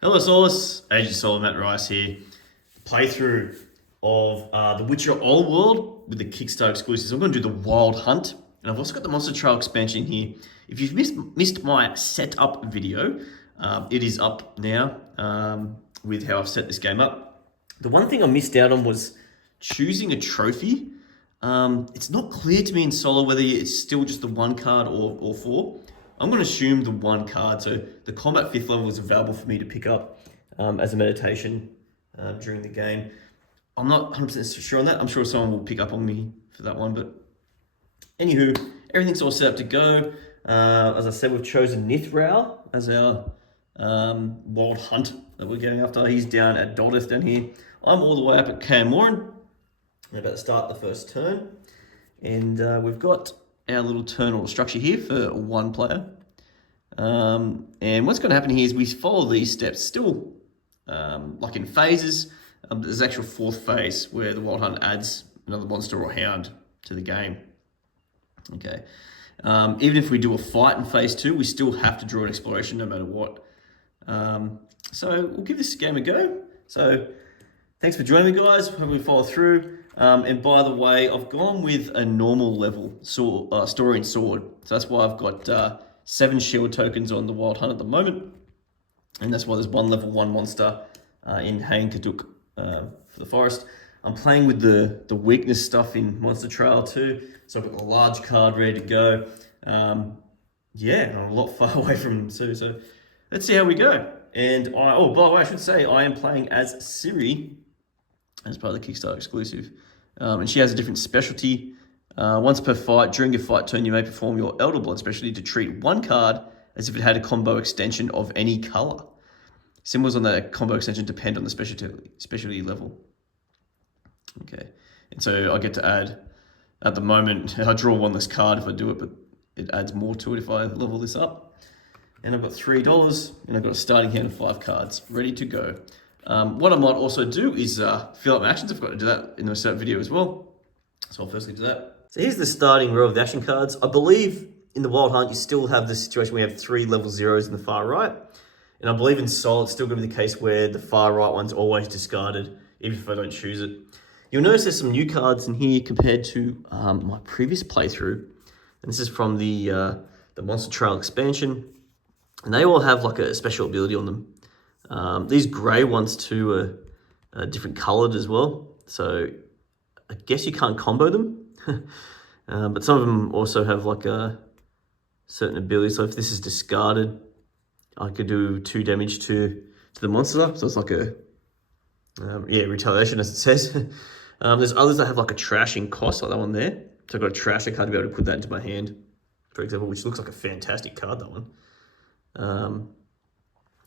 Hello Solace, Agent Solar Matt Rice here. Playthrough of The Witcher Old World with the Kickstarter exclusives. I'm going to do the Wild Hunt, and I've also got the Monster Trail expansion here. If you've missed my setup video, it is up now with how I've set this game up. The one thing I missed out on was choosing a trophy. It's not clear to me in solo whether it's still just the one card or four. I'm going to assume the one card. So the combat 5th level is available for me to pick up as a meditation during the game. I'm not 100% sure on that. I'm sure someone will pick up on me for that one. But anywho, everything's all set up to go. As I said, we've chosen Nithral as our wild hunt that we're going after. He's down at Doldeth down here. I'm all the way up at Camoran. I'm about to start the first turn. And we've got our little turn order structure here for one player. And what's going to happen here is we follow these steps still like in phases. There's actual 4th phase where the Wild Hunt adds another monster or hound to the game. Okay. Even if we do a fight in phase 2, we still have to draw an exploration no matter what. So we'll give this game a go. So thanks for joining me, guys. Hope we follow through. And by the way, I've gone with a normal level story and sword. So that's why I've got 7 shield tokens on the Wild Hunt at the moment. And that's why there's one level 1 monster in Hain Kaduk for the forest. I'm playing with the weakness stuff in Monster Trail too. So I've got the large card ready to go. Yeah, I'm a lot far away from them too. So let's see how we go. And by the way, I should say I am playing as Ciri as part of the Kickstarter exclusive. And she has a different specialty. Once per fight, during your fight turn, you may perform your Elder Blood specialty to treat one card as if it had a combo extension of any color. Symbols on that combo extension depend on the specialty level. Okay, and so I get to add, at the moment, I draw one less card if I do it, but it adds more to it if I level this up. And I've got $3, and I've got a starting hand of 5 cards ready to go. What I might also do is fill up my actions. I've got to do that in a certain video as well. So I'll firstly do that. So here's the starting row of the action cards. I believe in the Wild Hunt, you still have this situation where you have 3 level 0s in the far right. And I believe in Sol, it's still going to be the case where the far right one's always discarded, even if I don't choose it. You'll notice there's some new cards in here compared to my previous playthrough. And this is from the Monster Trail expansion. And they all have like a special ability on them. These grey ones too are different coloured as well. So I guess you can't combo them. But some of them also have like a certain ability. So if this is discarded, I could do 2 damage to the monster. So it's like a, retaliation as it says. There's others that have like a trashing cost, like that one there. So I've got a trash a card to be able to put that into my hand, for example, which looks like a fantastic card, that one.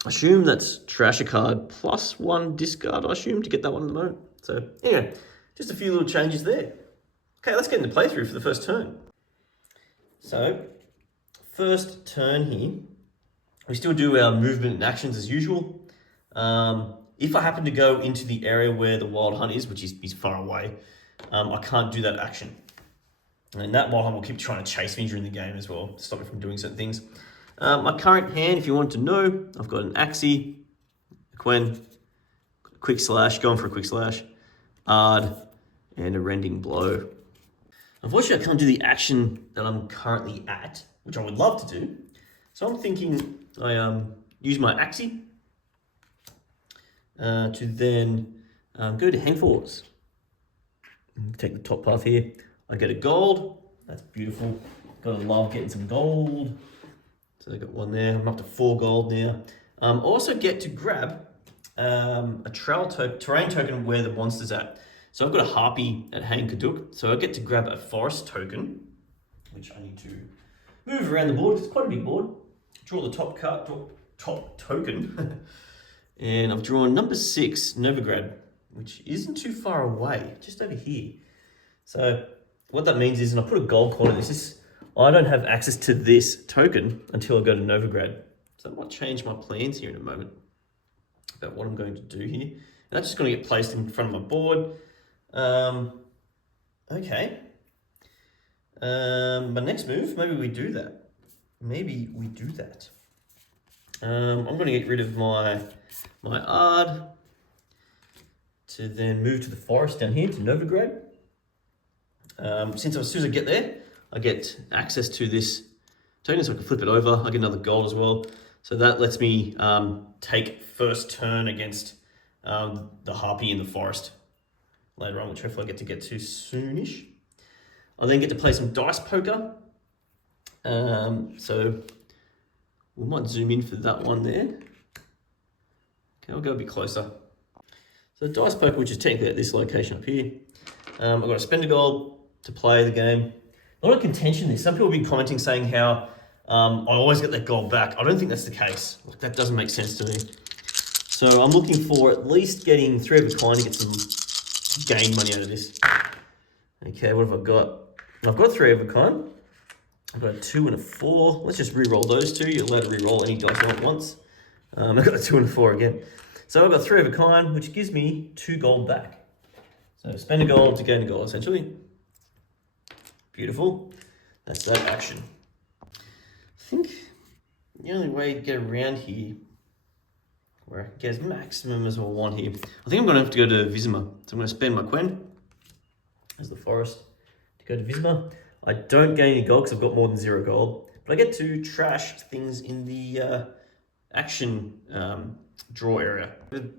I assume that's trash a card plus 1 discard, I assume, to get that one at the moment. So anyway, just a few little changes there. Okay, let's get into playthrough for the first turn. So, first turn here, we still do our movement and actions as usual. If I happen to go into the area where the Wild Hunt is, which is far away, I can't do that action. And that Wild Hunt will keep trying to chase me during the game as well, to stop me from doing certain things. My current hand, if you want to know, I've got an Axie, a Quen, quick slash, going for a quick slash, Ard, and a rending blow. Unfortunately, I can't do the action that I'm currently at, which I would love to do. So I'm thinking I use my Axie to then go to Hangforce. Take the top path here. I get a gold. That's beautiful. Gotta love getting some gold. So I got 1 there. I'm up to 4 gold now. Also get to grab a terrain token where the monster's at. So I've got a Harpy at Hain Kaduk. So I get to grab a forest token, which I need to move around the board. It's quite a big board. Draw the top card, top token. And I've drawn number 6, Novigrad, which isn't too far away, just over here. So what that means is, and I put a gold coin on this, I don't have access to this token until I go to Novigrad. So that might change my plans here in a moment about what I'm going to do here. And that's just going to get placed in front of my board. Okay. My next move, maybe we do that. I'm going to get rid of my Ard to then move to the forest down here to Novigrad. Since as soon as I get there, I get access to this token, so I can flip it over. I get another gold as well. So that lets me take first turn against the Harpy in the forest later on, which hopefully I get to soonish. I then get to play some dice poker. So we might zoom in for that one there. Okay, I'll go a bit closer. So dice poker, which is technically at this location up here. I've got to spend a gold to play the game. A lot of contention there. Some people have been commenting saying how I always get that gold back. I don't think that's the case. That doesn't make sense to me. So I'm looking for at least getting 3 of a kind to get some gain money out of this. Okay, what have I got? I've got 3 of a kind. I've got a 2 and a 4. Let's just re-roll those 2. You're allowed to re-roll any dice you want once. I've got a 2 and a 4 again. So I've got 3 of a kind, which gives me 2 gold back. So spend a gold to gain a gold, essentially. Beautiful. That's that action. I think the only way to get around here, where I can get as maximum as I want here, I think I'm going to have to go to Vizima. So I'm going to spend my Quen as the forest to go to Vizima. I don't gain any gold because I've got more than 0 gold, but I get to trash things in the action draw area.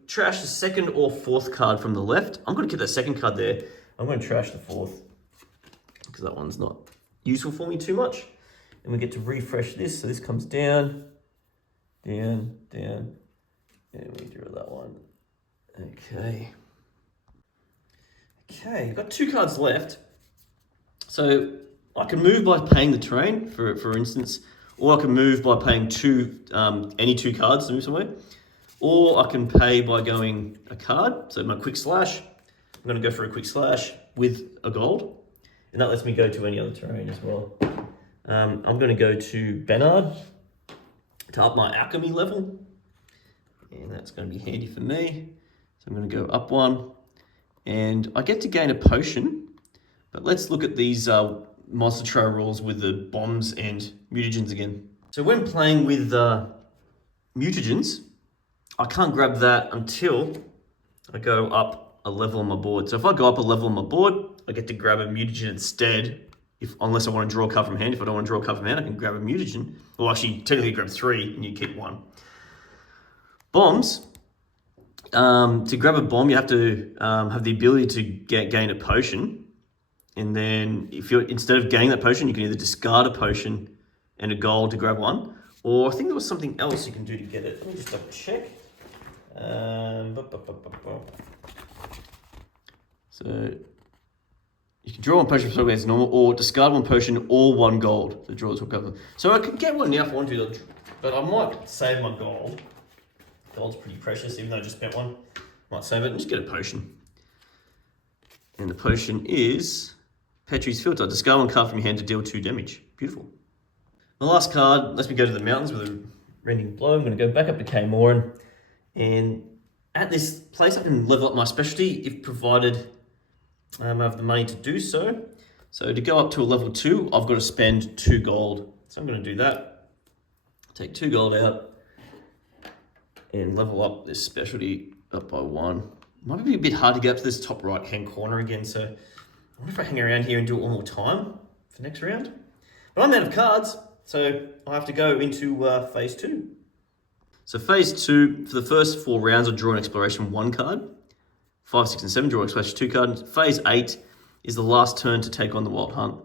Trash the 2nd or 4th card from the left. I'm going to keep that 2nd card there. I'm going to trash the 4th because that one's not useful for me too much. And we get to refresh this. So this comes down, down, down, and we draw that one. Okay. Okay, I've got 2 cards left. So I can move by paying the terrain, for instance, or I can move by paying any 2 cards to move somewhere, or I can pay by going a card. So my quick slash, I'm going to go for a quick slash with a gold, and that lets me go to any other terrain as well. I'm going to go to Bernard to up my alchemy level, and that's going to be handy for me. So I'm going to go up 1, and I get to gain a potion. But let's look at these monster trail rules with the bombs and mutagens again. So when playing with mutagens, I can't grab that until I go up a level on my board. So if I go up a level on my board, I get to grab a mutagen instead, unless I want to draw a card from hand. If I don't want to draw a card from hand, I can grab a mutagen. Well, actually, technically grab 3 and you keep 1. Bombs. To grab a bomb, you have to have the ability to gain a potion. And then if you're, instead of gaining that potion, you can either discard a potion and a gold to grab 1, or I think there was something else you can do to get it. Let me just double check. So you can draw 1 potion from as normal, or discard 1 potion or 1 gold to draw this cover. So I could get 1 now if I want to, but I might save my gold. Gold's pretty precious, even though I just spent 1. Might save it and just get a potion. And the potion is Petri's Filter. Discard 1 card from your hand to deal 2 damage. Beautiful. The last card lets me go to the mountains with a rending blow. I'm going to go back up to Kamoran. And at this place, I can level up my specialty if provided I have the money to do so. So to go up to a level 2, I've got to spend 2 gold. So I'm going to do that. Take 2 gold out and level up this specialty up by 1. Might be a bit hard to get up to this top right-hand corner again, so I wonder if I hang around here and do it one more time for next round. But I'm out of cards, so I have to go into phase 2. So phase 2, for the first 4 rounds, I draw an exploration 1 card. 5, 6, and 7, draw an exploration 2 card. Phase 8 is the last turn to take on the Wild Hunt.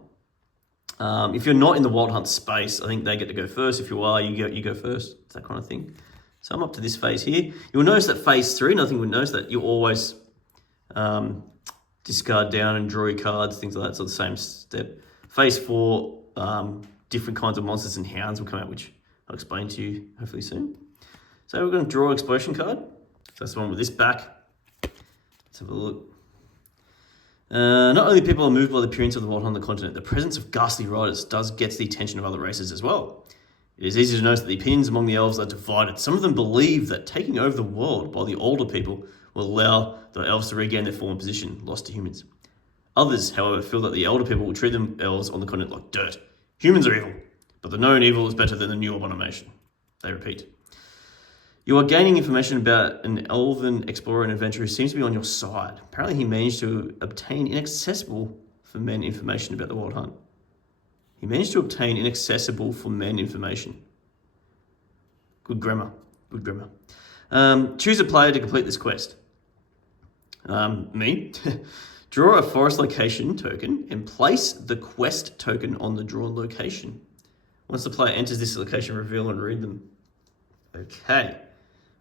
If you're not in the Wild Hunt space, I think they get to go first. If you are, you go first. It's that kind of thing. So I'm up to this phase here. You'll notice that phase 3, another thing you'll notice that you always discard down and draw your cards, things like that. So the same step. Phase 4, different kinds of monsters and hounds will come out, which I'll explain to you hopefully soon. So we're going to draw an exploration card. So that's the one with this back. Let's have a look. Not only people are moved by the appearance of the Wild Hunt on the continent, the presence of ghastly riders gets the attention of other races as well. It is easy to notice that the opinions among the elves are divided. Some of them believe that taking over the world by the older people will allow the elves to regain their former position lost to humans. Others, however, feel that the elder people will treat the elves on the continent like dirt. Humans are evil, but the known evil is better than the new abomination. They repeat. You are gaining information about an elven explorer and adventurer who seems to be on your side. Apparently he managed to obtain inaccessible for men information about the Wild Hunt. He managed to obtain inaccessible for men information. Good grammar. Good grammar. Choose a player to complete this quest. Me. Draw a forest location token and place the quest token on the drawn location. Once the player enters this location, reveal and read them. Okay.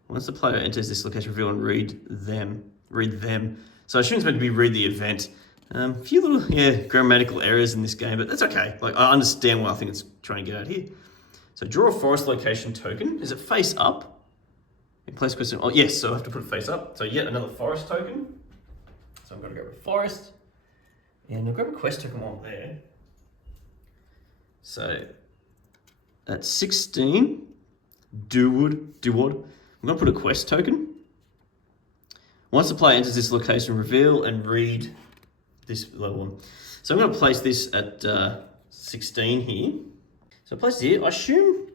Once the player enters this location, reveal and read them. So I assume it's meant to be read the event. A few little, grammatical errors in this game, but that's okay. Like, I understand what I think it's trying to get at here. So draw a forest location token. Is it face up? And place question. Oh, yes, so I have to put it face up. So yet another forest token. So I'm going to go with forest. And I'll grab a quest token while I'm there. So at 16, Deward. I'm going to put a quest token. Once the player enters this location, reveal and read this level one. So I'm going to place this at 16 here. So I place it here. I assume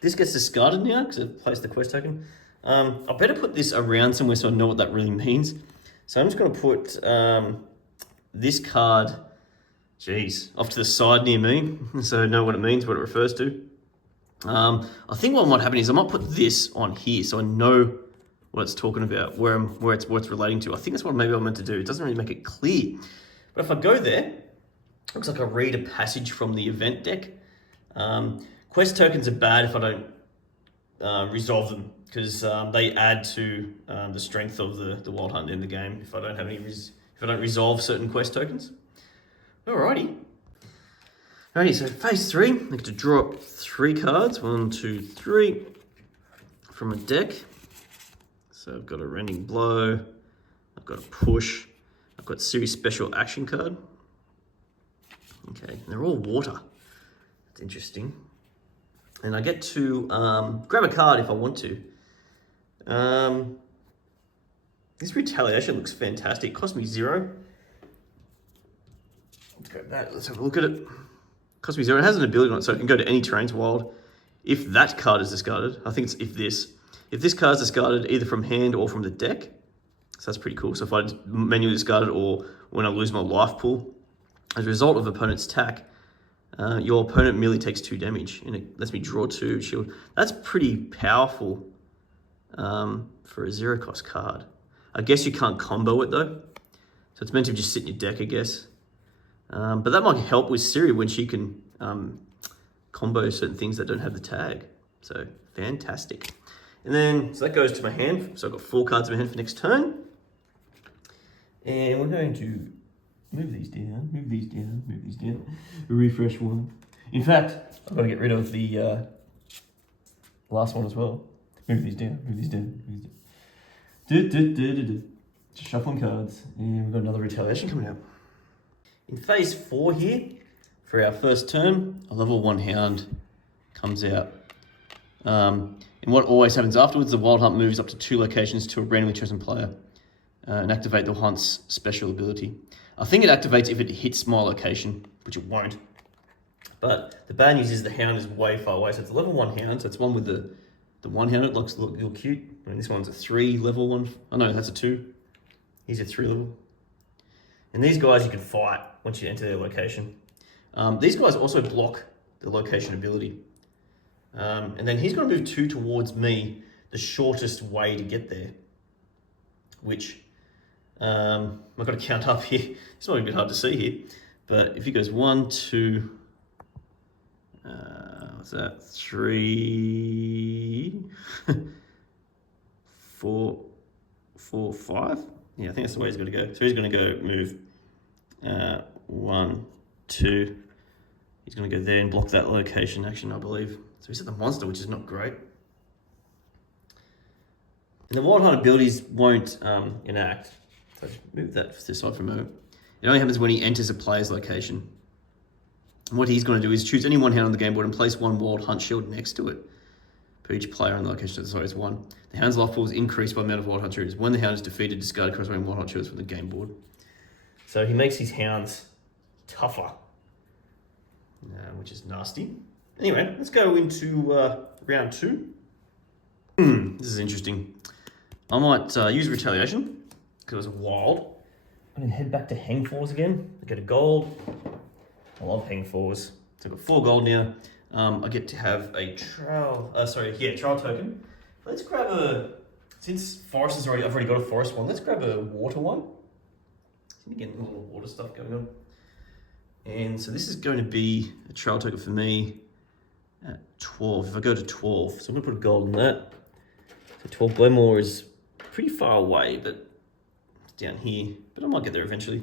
this gets discarded now because I've placed the quest token. I better put this around somewhere so I know what that really means. So I'm just going to put this card, off to the side near me, so I know what it means, what it refers to. I think what might happen is I might put this on here so I know what it's talking about, what it's relating to. I think that's what maybe I'm meant to do. It doesn't really make it clear. But if I go there, it looks like I read a passage from the event deck. Quest tokens are bad if I don't resolve them, because they add to the strength of the Wild Hunt in the game if I don't have if I don't resolve certain quest tokens. Alrighty, so phase 3, I get to draw up 3 cards, 1, 2, 3, from a deck. So I've got a Rending Blow, I've got a Push, I've got Ciri special action card. Okay, they're all water. That's interesting. And I get to grab a card if I want to. This Retaliation looks fantastic. It cost me 0. Let's grab that. Let's have a look at it. Cost me 0. It has an ability on it, so it can go to any terrains wild. If that card is discarded, I think it's if this card is discarded either from hand or from the deck. So that's pretty cool. So if I manually discard it or when I lose my life pool, as a result of opponent's attack, your opponent merely takes 2 damage, and it lets me draw 2 shield. That's pretty powerful for a 0 cost card. I guess you can't combo it though, so it's meant to just sit in your deck, I guess. But that might help with Ciri when she can combo certain things that don't have the tag. So fantastic. And then, so that goes to my hand. So I've got 4 cards in my hand for next turn. And we're going to move these down. Refresh 1. In fact, I've got to get rid of the last one as well. Move these down. Just shuffling cards. And we've got another Retaliation coming out. In phase 4 here, for our first turn, a level 1 hound comes out. And what always happens afterwards, the Wild Hunt moves up to 2 locations to a randomly chosen player and activate the Hunt's special ability. I think it activates if it hits my location, which it won't. But the bad news is the hound is way far away. So it's a level 1 hound, so it's one with the 1 hound. It looks a little cute. And this one's a 3 level 1. Oh no, that's a 2. He's a 3 level. And these guys you can fight once you enter their location. These guys also block the location ability. And then he's going to move 2 towards me, the shortest way to get there. Which, I've got to count up here. It's not a bit hard to see here. But if he goes 1, 2, what's that? 3, 4, 5. Yeah, I think that's the way he's going to go. So he's going to go move 1, 2. He's going to go there and block that location action, I believe. So he's at the monster, which is not great. And the Wild Hunt abilities won't enact. So move that to the side for a moment. It only happens when he enters a player's location. And what he's going to do is choose any 1 hound on the game board and place 1 Wild Hunt shield next to it. For each player on the location, sorry, it's 1. The hound's life pool is increased by the amount of Wild Hunt shields. When the hound is defeated, discard corresponding Wild Hunt shields from the game board. So he makes his hounds tougher, which is nasty. Anyway, let's go into round 2. This is interesting. I might use Retaliation because it's wild. I'm gonna head back to Hang Fours again. I get a gold. I love Hang Fours. So I've got 4 gold now. I get to have a trial token. Let's grab since Forest is I've already got a Forest one, let's grab a water one. Seem to get a little water stuff going on. And so this is going to be a trial token for me at 12. If I go to 12, so I'm gonna put a gold in that. So 12 Glenmore is pretty far away, but it's down here. But I might get there eventually.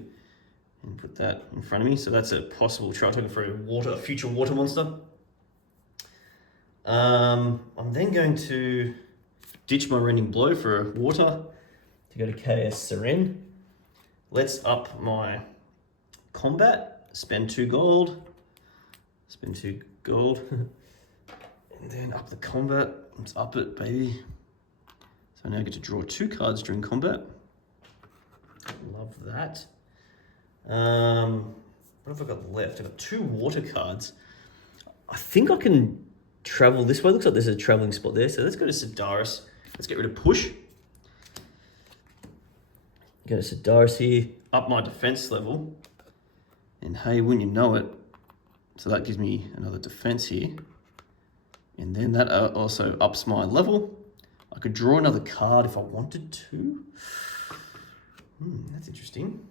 And put that in front of me. So that's a possible trial token for a future water monster. I'm then going to ditch my Rending Blow for a water to go to KS Seren. Let's up my combat, spend 2 gold, and then up the combat. Let's up it, baby. So now I get to draw 2 cards during combat. Love that. What have I got left? I've got 2 water cards. I think I can travel this way. Looks like there's a traveling spot there. So let's go to Sidaris. Let's get rid of push. Go to Sidaris here, up my defense level. And hey, wouldn't you know it, so that gives me another defense here. And then that also ups my level. I could draw another card if I wanted to. That's interesting.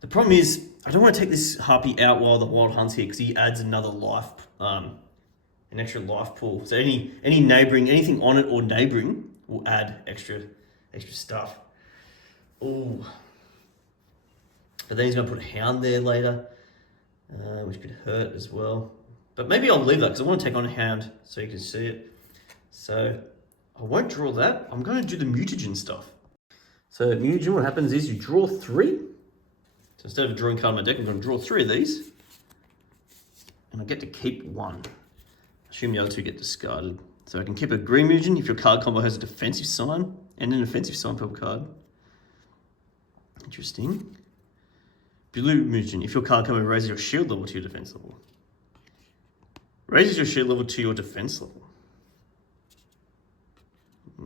The problem is, I don't want to take this Harpy out while the Wild Hunt's here because he adds another life, an extra life pool. So any neighboring, anything on it or neighboring will add extra stuff. Ooh. But then he's going to put a Hound there later, which could hurt as well. But maybe I'll leave that because I want to take on a Hound so you can see it. So I won't draw that. I'm going to do the Mutagen stuff. So Mutagen, what happens is you draw 3. So instead of drawing a card in my deck, I'm going to draw 3 of these. And I get to keep 1. Assume the other 2 get discarded. So I can keep a green Mutagen if your card combo has a defensive sign and an offensive sign per card. Interesting. Blue Mutagen, if your card combo raises your shield level to your defense level. Raises your shield level to your defense level.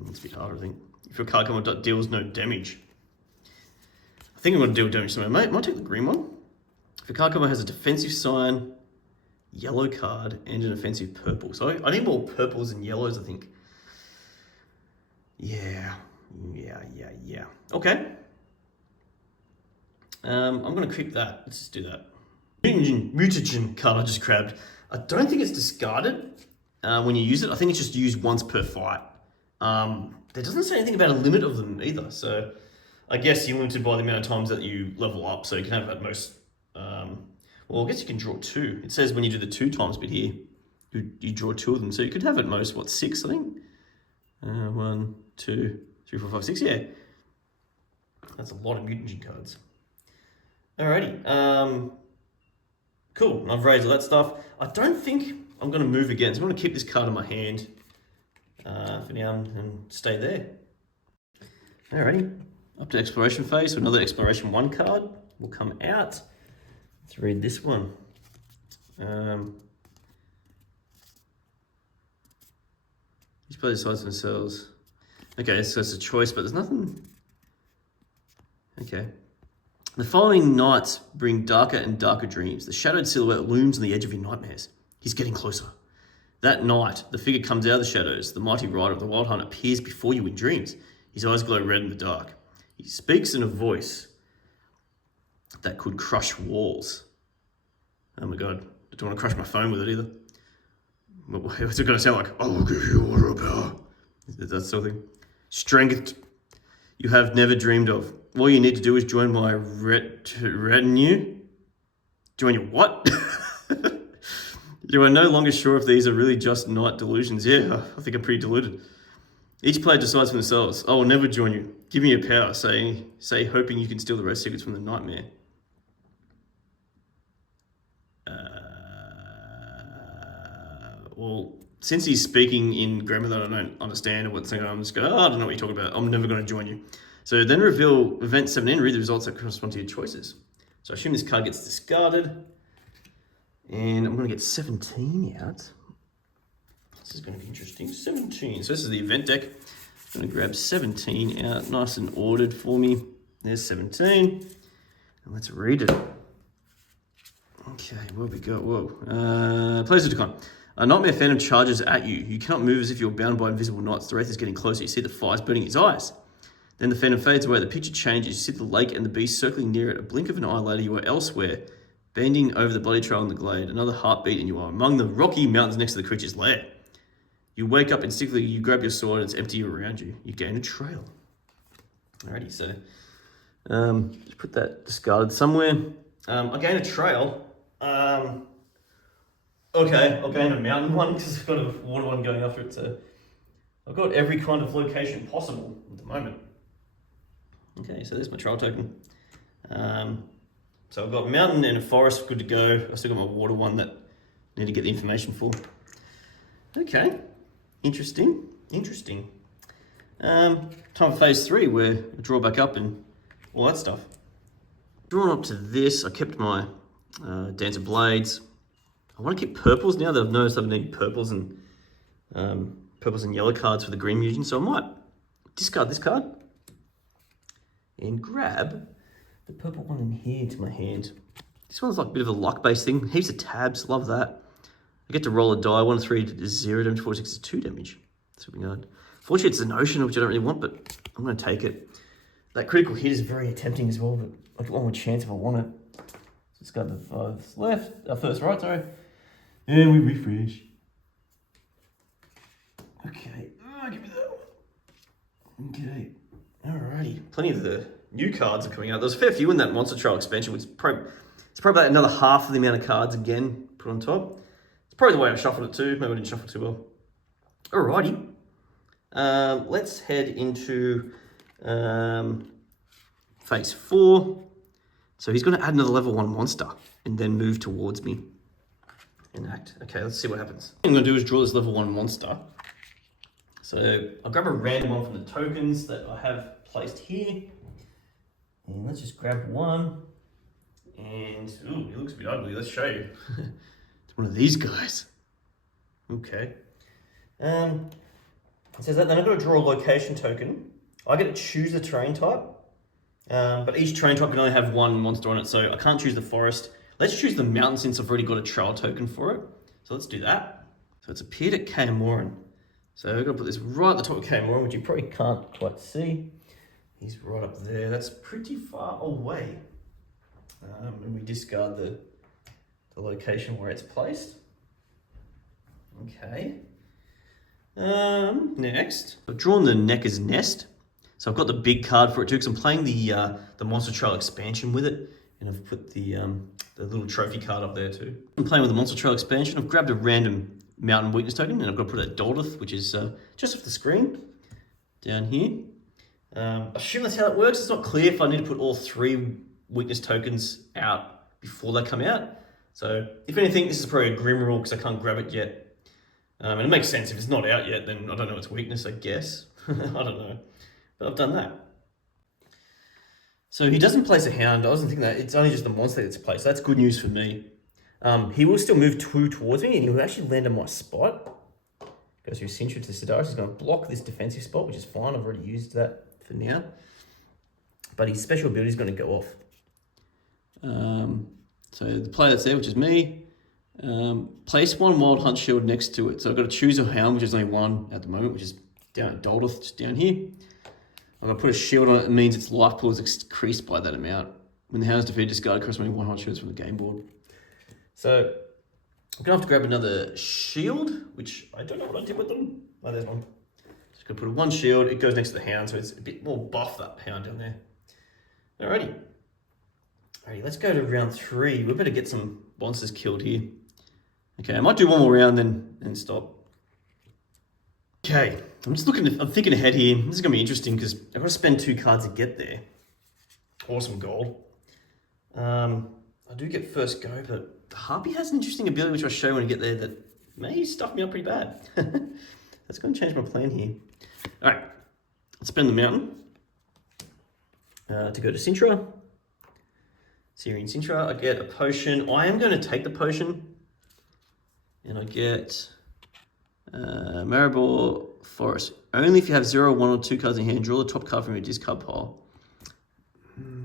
It's a bit harder, I think. If your card combo deals no damage. I think I'm going to deal damage somewhere. Might take the green one. If your card combo has a defensive sign, yellow card, and an offensive purple. So I need more purples and yellows, I think. Yeah. Okay. I'm going to keep that. Let's just do that. Mutagen card I just grabbed. I don't think it's discarded when you use it. I think it's just used once per fight. There doesn't say anything about a limit of them either. So I guess you're limited by the amount of times that you level up. So you can have at most, well, I guess you can draw 2. It says when you do the 2 times bit here, you draw 2 of them. So you could have at most, 6, I think? 1, 2, 3, 4, 5, 6, yeah. That's a lot of Mutagen cards. Alrighty, cool, I've raised all that stuff. I don't think I'm going to move again, so I'm going to keep this card in my hand for now and stay there. Alrighty, up to exploration phase, so another exploration 1 card will come out. Let's read this one. Each player decides themselves. Okay, so it's a choice, but there's nothing. Okay. The following nights bring darker and darker dreams. The shadowed silhouette looms on the edge of your nightmares. He's getting closer. That night, the figure comes out of the shadows. The mighty rider of the Wild Hunt appears before you in dreams. His eyes glow red in the dark. He speaks in a voice that could crush walls. Oh my God, I don't want to crush my phone with it either. What's it going to sound like? I will give you water power. That sort of thing. Strength you have never dreamed of. All you need to do is join my retinue. Join your what? You are no longer sure if these are really just night delusions. Yeah, I think I'm pretty deluded. Each player decides for themselves. I will never join you. Give me your power, say, hoping you can steal the rest secrets from the nightmare. Well, since he's speaking in grammar that I don't understand or what's saying, I'm just going, I don't know what you're talking about. I'm never going to join you. So then reveal event 17, read the results that correspond to your choices. So I assume this card gets discarded. And I'm going to get 17 out. This is going to be interesting. 17. So this is the event deck. I'm going to grab 17 out, nice and ordered for me. There's 17. And let's read it. Okay, where we go? Whoa. Players of decline. A nightmare phantom charges at you. You cannot move as if you're bound by invisible knots. The wraith is getting closer. You see the fires burning his eyes. Then the phantom fades away. The picture changes. You see the lake and the beast circling near it. A blink of an eye later, you are elsewhere, bending over the bloody trail in the glade. Another heartbeat, and you are among the rocky mountains next to the creature's lair. You wake up instinctively. You grab your sword, and it's empty around you. You gain a trail. Alrighty, so just put that discarded somewhere. I gain a trail. Okay, I'll gain a mountain one because I've got a water one going after it. So I've got every kind of location possible at the moment. Okay, so there's my trail token. So I've got mountain and a forest, good to go. I still got my water one that I need to get the information for. Okay, interesting. Time for phase 3 where I draw back up and all that stuff. Drawn up to this, I kept my Dance of Blades. I want to keep purples now that I've noticed I need purples and yellow cards for the green Mutagen, so I might discard this card and grab the purple one in here into my hand. This one's like a bit of a luck-based thing. Heaps of tabs, love that. I get to roll a die. 1 to 3 is 0 damage, 4 to 6 is 2 damage. That's really good. Fortunately, it's an ocean, which I don't really want, but I'm going to take it. That critical hit is very tempting as well, but I get one more chance if I want it. Just got the 5 left, first right, sorry. And we refresh. Okay, give me that one. Okay, alrighty. Plenty of the new cards are coming out. There's a fair few in that Monster Trail expansion, which is probably about another half of the amount of cards again put on top. It's probably the way I shuffled it too. Maybe I didn't shuffle too well. Alrighty. Let's head into phase 4. So he's going to add another level 1 monster and then move towards me and act. Okay, let's see what happens. What I'm going to do is draw this level 1 monster. So I'll grab a random one from the tokens that I have placed here. And let's just grab one. And, ooh, it looks a bit ugly. Let's show you. It's one of these guys. Okay. It says that then I've got to draw a location token. I get to choose the terrain type. But each terrain type can only have 1 monster on it, so I can't choose the forest. Let's choose the mountain since I've already got a trail token for it. So let's do that. So it's appeared at Kaemoran. So I'm going to put this right at the top of Kaemoran, which you probably can't quite see. He's right up there. That's pretty far away. And we discard the location where it's placed. Okay. Next, I've drawn the Necker's Nest. So I've got the big card for it too, because I'm playing the Monster Trail expansion with it, and I've put the little trophy card up there too. I'm playing with the Monster Trail expansion. I've grabbed a random mountain weakness token, and I've got to put a Doldoth, which is just off the screen, down here. I assume that's how it works. It's not clear if I need to put all 3 weakness tokens out before they come out. So if anything, this is probably a Grim rule because I can't grab it yet. And it makes sense. If it's not out yet, then I don't know its weakness, I guess. I don't know. But I've done that. So he doesn't place a hound. I wasn't thinking that. It's only just the monster that's placed. So that's good news for me. He will still move 2 towards me, and he'll actually land on my spot. Goes through Sintra to Sidaris. He's going to block this defensive spot, which is fine. I've already used that for now. But his special ability is going to go off. So the player that's there, which is me, place 1 Wild Hunt shield next to it. So I've got to choose a hound, which is only 1 at the moment, which is down at Doldoth, just down here. I'm going to put a shield on it. It means its life pool is increased by that amount. When the hound is defeated, discard corresponding 1 Hunt shields from the game board. So I'm going to have to grab another shield, which I don't know what I did with them. Oh, there's one. Just going to put 1 shield. It goes next to the hound, so it's a bit more buff, that hound down there. Alrighty. Alrighty, let's go to round 3. We better get some monsters killed here. Okay, I might do 1 more round then stop. Okay, I'm thinking ahead here. This is going to be interesting because I've got to spend 2 cards to get there. Awesome gold. I do get first go, but the Harpy has an interesting ability which I'll show you when I get there that may stuff me up pretty bad. That's going to change my plan here. Alright, let's spend the mountain to go to Sintra. Ciri and Sintra, I get a potion. I am going to take the potion. And I get Maribor Forest. Only if you have 0, 1, or 2 cards in hand, draw the top card from your discard pile.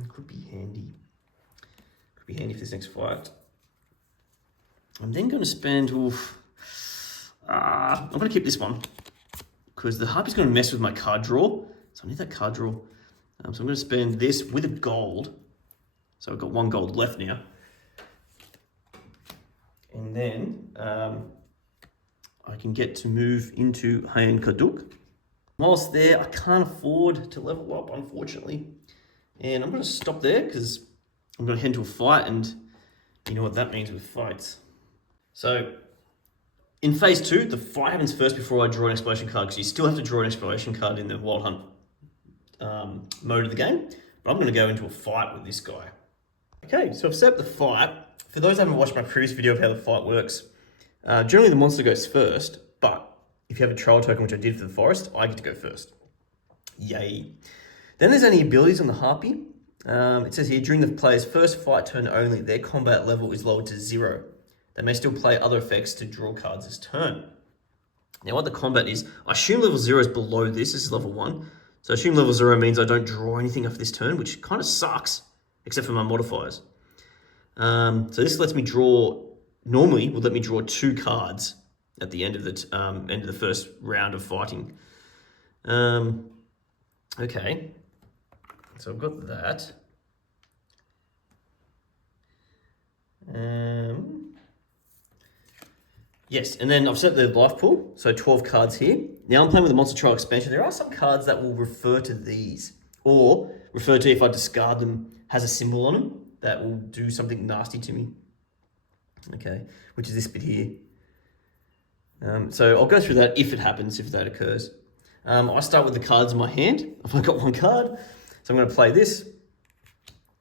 Could be handy. Could be handy for this next fight. I'm then going to spend... I'm going to keep this one. Because the Harpy's going to mess with my card draw. So I need that card draw. So I'm going to spend this with a gold. So I've got 1 gold left now. And then I can get to move into Hayan Kaduk. Whilst there, I can't afford to level up, unfortunately. And I'm going to stop there because I'm going to head into a fight, and you know what that means with fights. So in phase 2, the fight happens first before I draw an exploration card, because you still have to draw an exploration card in the Wild Hunt mode of the game. But I'm going to go into a fight with this guy. Okay, so I've set up the fight. For those who haven't watched my previous video of how the fight works, generally the monster goes first, but if you have a trail token, which I did for the forest, I get to go first. Yay. Then there's any abilities on the Harpy. It says here, during the player's first fight turn only, their combat level is lowered to 0. They may still play other effects to draw cards this turn. Now what the combat is, I assume level 0 is below this. This is level 1. So I assume level 0 means I don't draw anything after this turn, which kind of sucks, except for my modifiers. So this lets me draw, normally would let me draw 2 cards at the end of the first round of fighting. Okay, so I've got that. Yes, and then I've set the life pool, so 12 cards here. Now I'm playing with the Monster Trial expansion. There are some cards that will refer to these, or refer to, if I discard them, has a symbol on them that will do something nasty to me. Okay, which is this bit here. So I'll go through that if it happens, if that occurs. I start with the cards in my hand. I've only got 1 card, so I'm going to play this.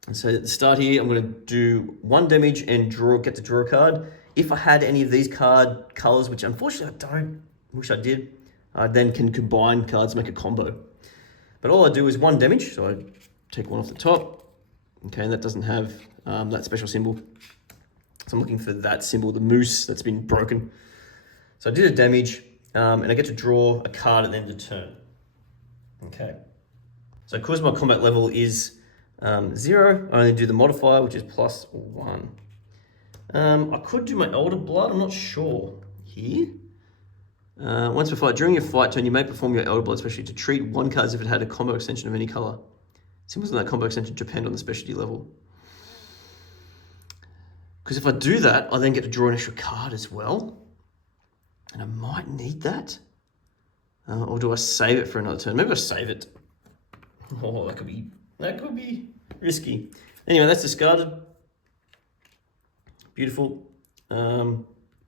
And so at the start here, I'm going to do 1 damage and get to draw a card. If I had any of these card colors, which unfortunately I don't, wish I did, I then can combine cards to make a combo. But all I do is 1 damage, so I take 1 off the top. Okay, and that doesn't have that special symbol. So I'm looking for that symbol, the moose that's been broken. So I did a damage, and I get to draw a card at the end of the turn. Okay. So because my combat level is 0, I only do the modifier, which is +1. I could do my Elder Blood, I'm not sure here. Once per fight, during your fight turn, you may perform your Elder Blood specialty to treat 1 card as if it had a combo extension of any color. Symbols on that combo extension depend on the specialty level. Because if I do that, I then get to draw an extra card as well. And I might need that. Or do I save it for another turn? Maybe I save it. Oh, that could be risky. Anyway, that's discarded. Beautiful.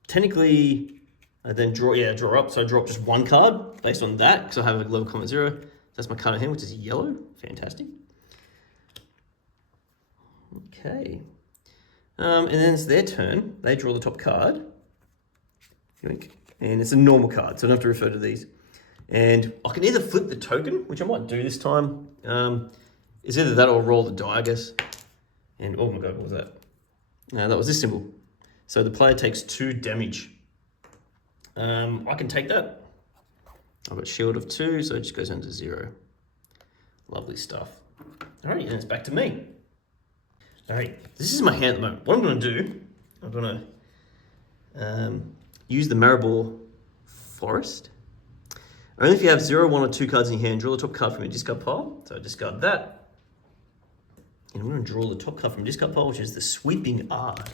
Technically, I then draw up. So I draw up just 1 card based on that, because I have a level combat 0. That's my card in hand, which is yellow. Fantastic. Okay. And then it's their turn. They draw the top card. Yoink. And it's a normal card, so I don't have to refer to these. And I can either flip the token, which I might do this time. It's either that or roll the die, I guess. And oh my god, what was that? No, that was this symbol. So the player takes 2 damage. I can take that. I've got shield of 2, so it just goes down to 0. Lovely stuff. Alright, and it's back to me. Alright, this is my hand at the moment. What I'm going to do, I'm going to use the Maribor Forest. Only if you have 0, 1, or 2 cards in your hand, draw the top card from your discard pile. So I discard that. And I'm going to draw the top card from your discard pile, which is the Sweeping Ard.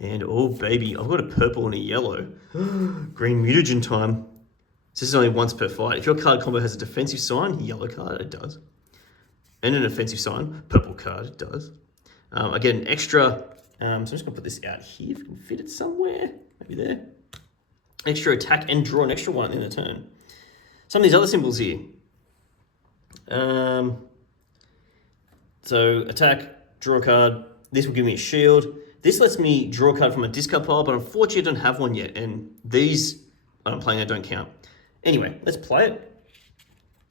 And oh baby, I've got a purple and a yellow. Green Mutagen time. So this is only once per fight. If your card combo has a defensive sign, yellow card, it does. And an offensive sign, purple card, it does. I get an extra, so I'm just gonna put this out here, if I can fit it somewhere, maybe there. Extra attack and draw an extra 1 in a turn. Some of these other symbols here. So attack, draw a card. This will give me a shield. This lets me draw a card from a discard pile, but unfortunately I don't have one yet, and these I'm playing I don't count. Anyway, let's play it.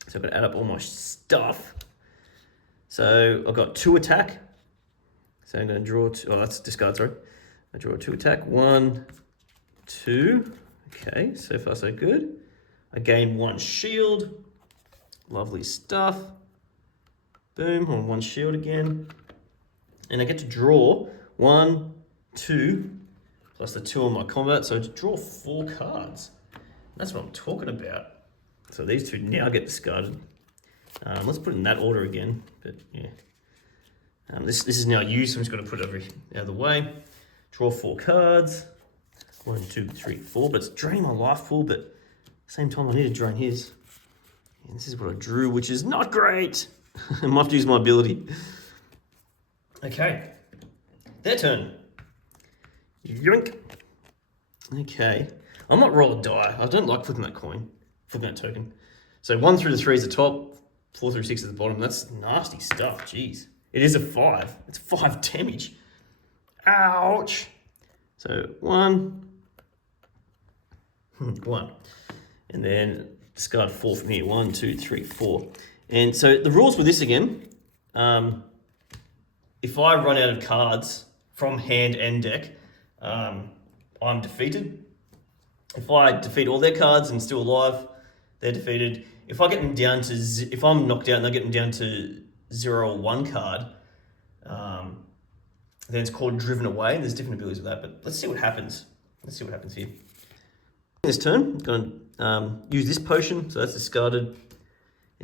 So I've got to add up all my stuff. So I've got 2 attack. So I'm going to draw 2, oh that's discard, sorry. I draw 2 attack, 1, 2, Okay, so far so good. I gain 1 shield. Lovely stuff. Boom, on 1 shield again. And I get to draw 1, 2, plus the 2 on my combat. So to draw 4 cards. That's what I'm talking about. So these 2 now get discarded. Let's put it in that order again. But yeah. This is now used, so I'm just going to put it out of the way. Draw 4 cards. 1, 2, 3, 4. But it's draining my life pool, but at the same time I need to drain his. And this is what I drew, which is not great. I might have to use my ability. Okay. Their turn. Yoink. Okay. I might roll a die. I don't like flipping that coin. Flipping that token. So 1 through the 3 is the top. 4 through 6 is the bottom. That's nasty stuff. Jeez. It is a 5. It's 5 damage. Ouch. So 1. 1. And then discard 4 from here. 1, 2, 3, 4. And so the rules with this again, if I run out of cards from hand and deck, I'm defeated. If I defeat all their cards and still alive, they're defeated. If I get them down to, if I'm knocked out and I get them down to 0 or 1 card, then it's called driven away. And there's different abilities with that, but let's see what happens. Let's see what happens here. This turn, I'm going to use this potion, so that's discarded.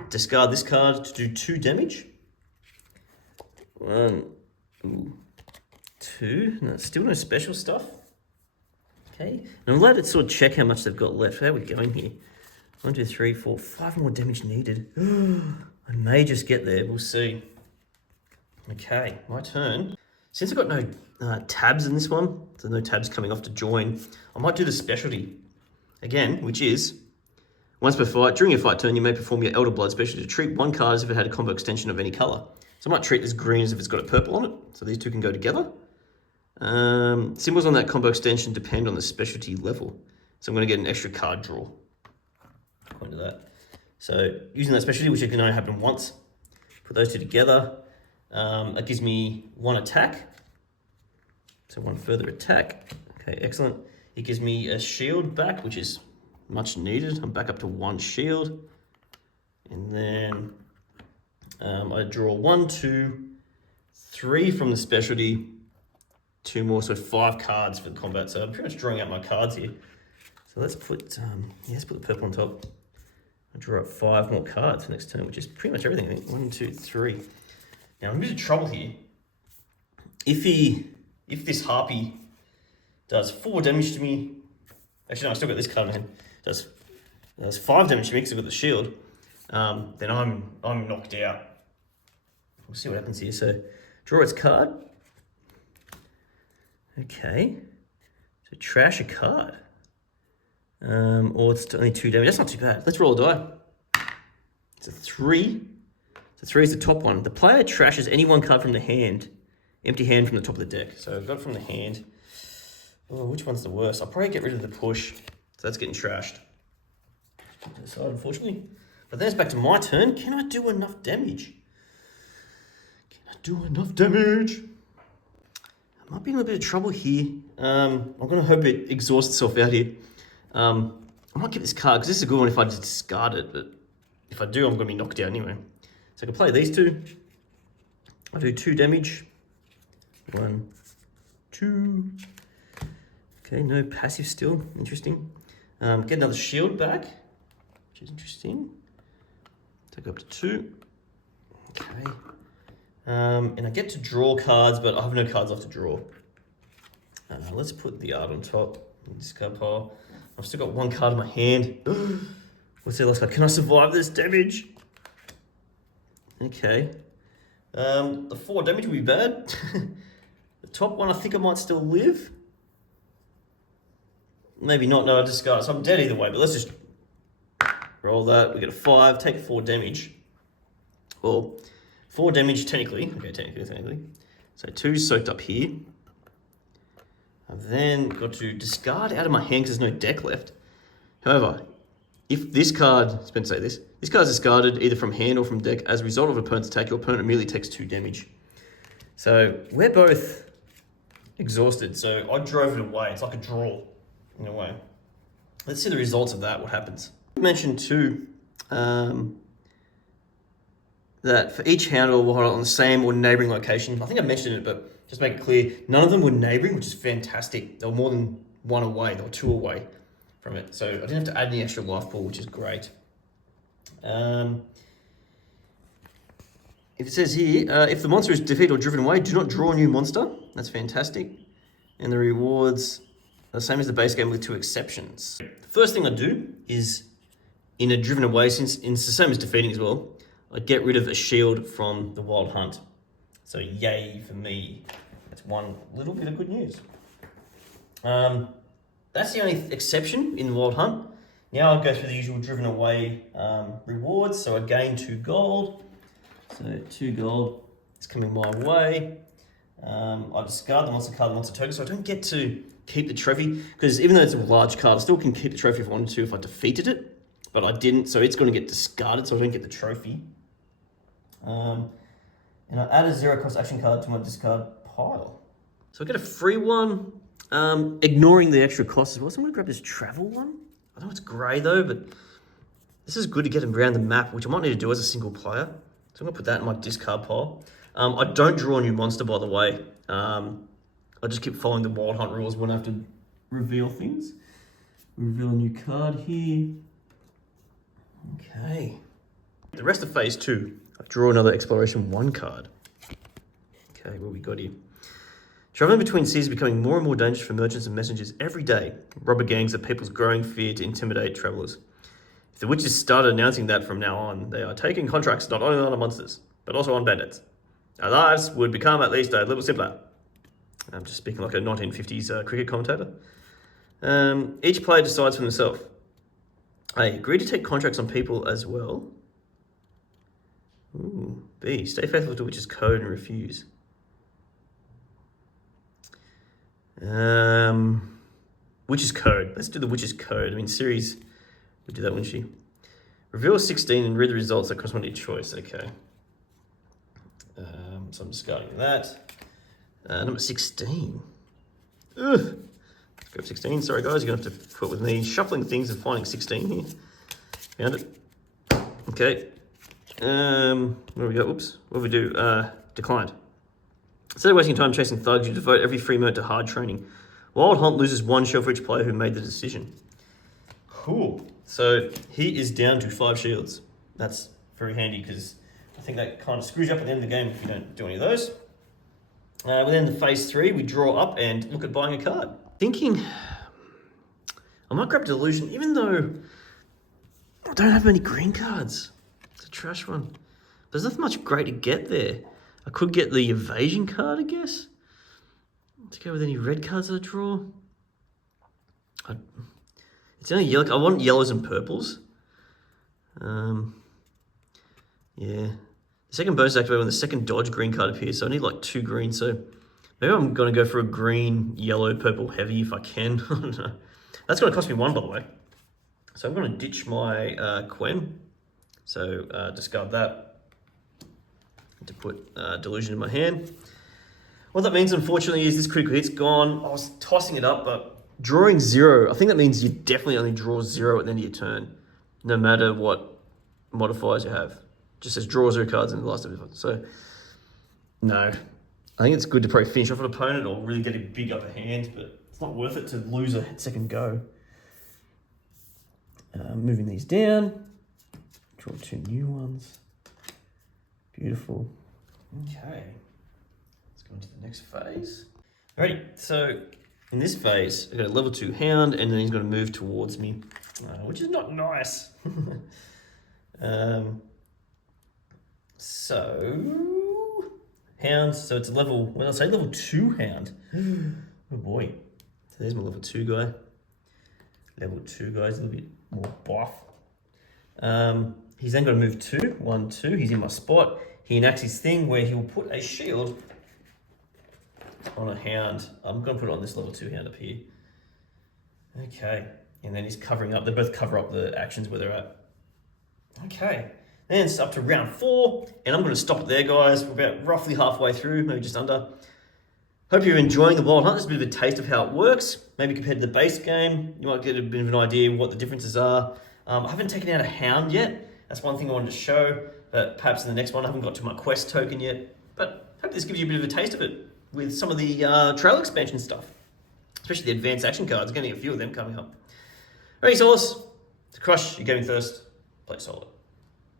Discard this card to do 2 damage. 1, 2. No, still no special stuff. Okay, and I'm allowed to sort of check how much they've got left. How are we going here? 1, 2, 3, 4, 5 more damage needed. I may just get there. We'll see. Okay, my turn. Since I've got no tabs in this one, so no tabs coming off to join, I might do the specialty again, which is once per fight, during your fight turn, you may perform your Elder Blood specialty to treat 1 card as if it had a combo extension of any color. So I might treat this green as if it's got a purple on it. So these 2 can go together. Symbols on that combo extension depend on the specialty level. So I'm going to get an extra card draw. According to that. So using that specialty, which can only happen once, put those 2 together. That gives me 1 attack. So 1 further attack. Okay, excellent. It gives me a shield back, which is much needed. I'm back up to 1 shield. And then I draw 1, 2, 3 from the specialty. 2 more, so 5 cards for the combat. So I'm pretty much drawing out my cards here. So let's put let's put the purple on top. I draw up 5 more cards for next turn, which is pretty much everything. I think 1, 2, 3. Now I'm in a bit of trouble here. If this harpy does 4 damage to me, actually no, I still got this card in my hand. Does 5 damage to me because I've got the shield. Then I'm knocked out. We'll see what happens here. So draw its card. Okay. So trash a card. Or it's only 2 damage. That's not too bad. Let's roll a die. It's a 3. So 3 is the top one. The player trashes any 1 card from the hand. Empty hand from the top of the deck. So I've got it from the hand. Oh, which one's the worst? I'll probably get rid of the push. So that's getting trashed. So unfortunately. But then it's back to my turn. Can I do enough damage? Can I do enough damage? I might be in a bit of trouble here. I'm going to hope it exhausts itself out here. I might get this card, because this is a good one if I just discard it, but if I do, I'm going to be knocked out anyway. So I can play these 2. I'll do 2 damage. 1, 2. Okay, no passive still. Interesting. Get another shield back, which is interesting. Take up to 2. Okay. And I get to draw cards, but I have no cards left to draw. Let's put the art on top. Discard pile. I've still got 1 card in my hand. What's the last card? Can I survive this damage? Okay. The 4 damage will be bad. The top one, I think I might still live. Maybe not. No, I discard. So I'm dead either way, but let's just roll that. We get a 5. Take 4 damage. Well, 4 damage technically. Okay, technically. So 2 soaked up here. I've then got to discard out of my hand because there's no deck left. However, if this card, it's meant to say this card is discarded either from hand or from deck as a result of an opponent's attack, your opponent immediately takes 2 damage. So we're both exhausted. So I drove it away. It's like a draw in a way. Let's see the results of that, what happens. I mentioned too, that for each hound or wild on the same or neighbouring location, I think I mentioned it, but just make it clear, none of them were neighbouring, which is fantastic. They were more than one away, they were two away from it. So I didn't have to add any extra life pool, which is great. If it says here, if the monster is defeated or driven away, do not draw a new monster. That's fantastic. And the rewards are the same as the base game with 2 exceptions. The first thing I do is, in a driven away, since it's the same as defeating as well, I get rid of a shield from the wild hunt. So yay for me. That's one little bit of good news. That's the only exception in the wild hunt. Now I'll go through the usual driven away rewards. So I gain 2 gold. So 2 gold is coming my way. I discard the monster card, the monster token, so I don't get to keep the trophy, because even though it's a large card, I still can keep the trophy if I wanted to if I defeated it, but I didn't, so it's going to get discarded, so I don't get the trophy. And I add a 0 cost action card to my discard pile. So I get a free one, ignoring the extra cost as well. So I'm going to grab this travel one. I know it's grey though, but this is good to get around the map, which I might need to do as a single player. So I'm going to put that in my discard pile. I don't draw a new monster, by the way. I just keep following the wild hunt rules when I have to reveal things. Reveal a new card here. Okay. The rest of phase 2, I draw another exploration 1 card. Okay, what we got here? Traveling between seas is becoming more and more dangerous for merchants and messengers every day. Robber gangs are people's growing fear to intimidate travelers. If the witches started announcing that from now on, they are taking contracts not only on monsters, but also on bandits. Our lives would become at least a little simpler. I'm just speaking like a 1950s cricket commentator. Each player decides for themselves. A, agree to take contracts on people as well. Ooh. B, stay faithful to witch's code and refuse. Witch's code. Let's do the witch's code. I mean, Ciri's would do that, wouldn't she? Reveal 16 and read the results that correspond to your choice. Okay. So I'm discarding that. Number 16. Ugh. Let's grab 16. Sorry guys, you're gonna have to put with me shuffling things and finding 16 here. Found it. Okay. What do we got? Oops. What do we do? Declined. Instead of wasting time chasing thugs, you devote every free moment to hard training. Wild Hunt loses 1 shield for each player who made the decision. Cool. So he is down to 5 shields. That's very handy because I think that kind of screws you up at the end of the game if you don't do any of those. Within the phase 3, we draw up and look at buying a card. Thinking I might grab Delusion, even though I don't have many green cards. It's a trash one. There's not much great to get there. I could get the evasion card, I guess. To go with any red cards I draw. It's only yellow. I want yellows and purples. Yeah. The second bonus activated when the second dodge green card appears, so I need like 2 green. So maybe I'm going to go for a green, yellow, purple heavy if I can. I don't know. That's going to cost me 1, by the way. So I'm going to ditch my Quen. So discard that. To put Delusion in my hand. What that means, unfortunately, is this critical hit's gone. I was tossing it up, but drawing 0, I think that means you definitely only draw 0 at the end of your turn, no matter what modifiers you have. Just says draw 0 cards in the last of it. So, no. I think it's good to probably finish off an opponent or really get a big upper hand, but it's not worth it to lose a second go. Moving these down. Draw 2 new ones. Beautiful. Okay. Let's go into the next phase. Alrighty, so in this phase, I've got a level 2 hound, and then he's going to move towards me, which is not nice. So, hound, so it's a level, when I say level 2 hound, oh boy. So there's my level 2 guy. Level 2 guy's a little bit more buff. He's then going to move 2, 1, 2. He's in my spot. He enacts his thing where he will put a shield on a hound. I'm going to put it on this level 2 hound up here. Okay. And then he's covering up. They both cover up the actions where they're at. Okay. Then it's up to round 4. And I'm going to stop it there, guys. We're about roughly halfway through, maybe just under. Hope you're enjoying the Wild Hunt. This is a bit of a taste of how it works. maybe compared to the base game, you might get a bit of an idea what the differences are. I haven't taken out a Hound yet. That's one thing I wanted to show, but perhaps in the next one. I haven't got to my quest token yet, but I hope this gives you a bit of a taste of it with some of the trail expansion stuff, especially the advanced action cards. Getting a few of them coming up. Alright, Soloists, to crush your gaming thirst, play Solo.